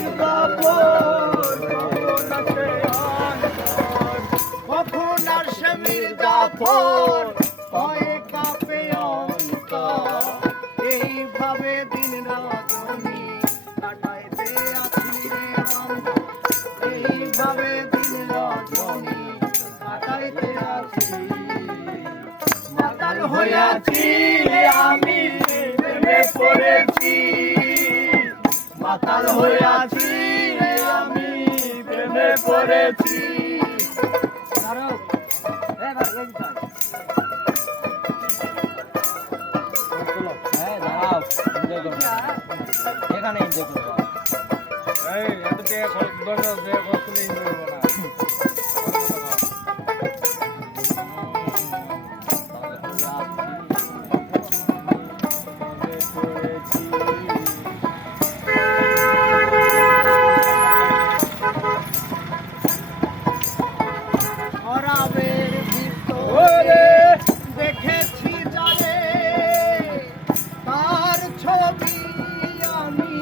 স্বামীর দাপট কখন আর স্বামীর দাপট ভয়ে কাঁপে অন্তর এইভাবে দিন রজনী কাটাইতে আছি রে বন্ধু এইভাবে দিন রজনী কাটাইতে আছি মাতাল হইয়াছি আমি প্রেমে পড়েছি মাতাল হইয়াছি আমি প্রেমে পড়েছি এখানে এনজয় করবো শরাবের ভিতরে দেখেছি জানে তার ছবি আমি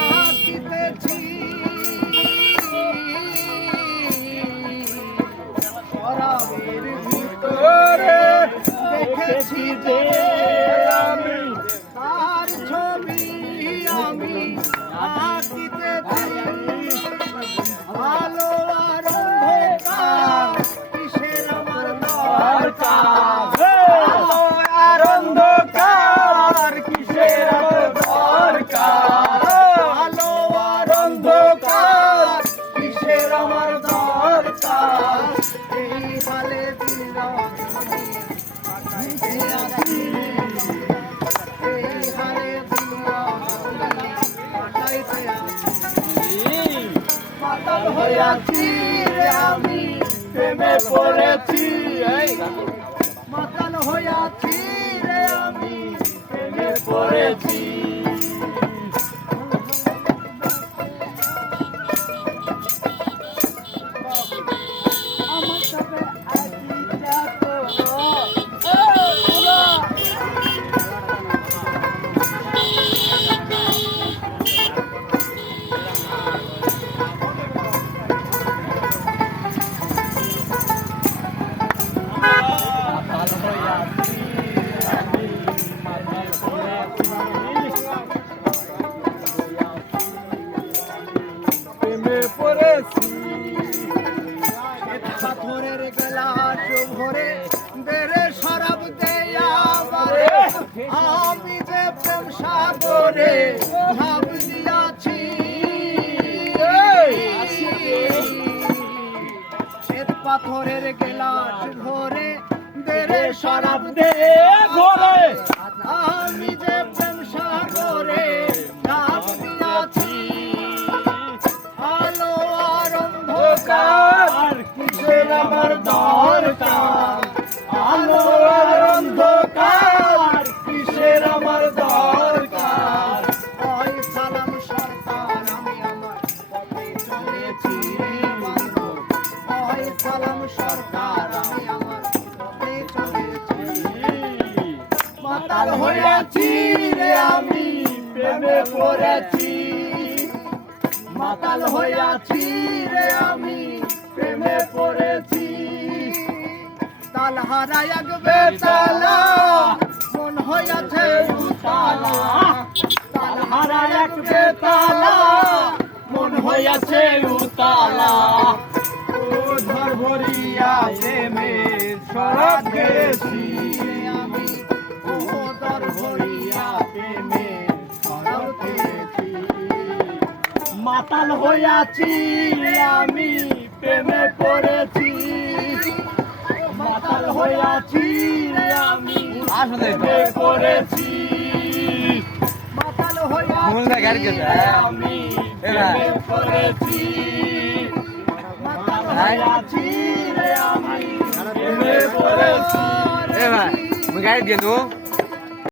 আঁকিতেছি শরাবের ভিতরে দেখেছি যে আমি তার ছবি আমি আঁকিতেছি ভালো আর অন্ধকার কিসের আমার দরকার ভালো আর অন্ধকার কিসের আমার দরকার ভালো আর অন্ধকার কিসের আমার দরকার এই হালে দিন রজনী কাটাইতে আছি এই হালে দিন রজনী কাটাইতে আছি মাতাল হইয়াছি রে আমি প্রেমে পড়েছি মাতাল হইয়াছি রে আমি প্রেমে পড়েছি আমার সাথে আজি যাতো প্রেমে পড়েছি পাথরের গ্লাস ভরে বেড়ে শরাব দেয়া আমারে আমি যে প্রেম সাগরে ঝাঁপ দিয়াছি শ্বেত পাথরের গ্লাস ভরে বেড়ে শরাব দেয়া ভরে আমি যে প্রেম সাগরে ঝাঁপ দিয়াছি আলো আর অন্ধকার কিসের আমার দরকার আলো আর অন্ধকার কিসের আমার দরকার ওই সালাম সরকার আমি আমার পথে চলেছি রে বন্ধু ওই সালাম সরকার আমি আমার পথে চলেছি মাতাল হইয়াছি রে আমি প্রেমে পড়েছি মাতাল হইয়াছি রে আমি প্রেমে পড়েছি তাল হারাই এক বেতালা মন হইয়াছে উতালা তাল হারাই এক বেতালা মন হইয়াছে উতালা ও ধর ভরিয়া প্রেমে শরাব খেয়েছি আমি ও ধর ভরিয়া প্রেমে শরাব খেয়েছি মাতাল হইয়াছি আমি প্রেমে পড়েছি মাতাল হইয়াছি আমি প্রেমে পড়েছি মাতাল হইয়াছি আমি প্রেমে পড়েছি মাতাল হইয়াছি আমি প্রেমে পড়েছি এ ভাই মুই গাড়ি দিয়ে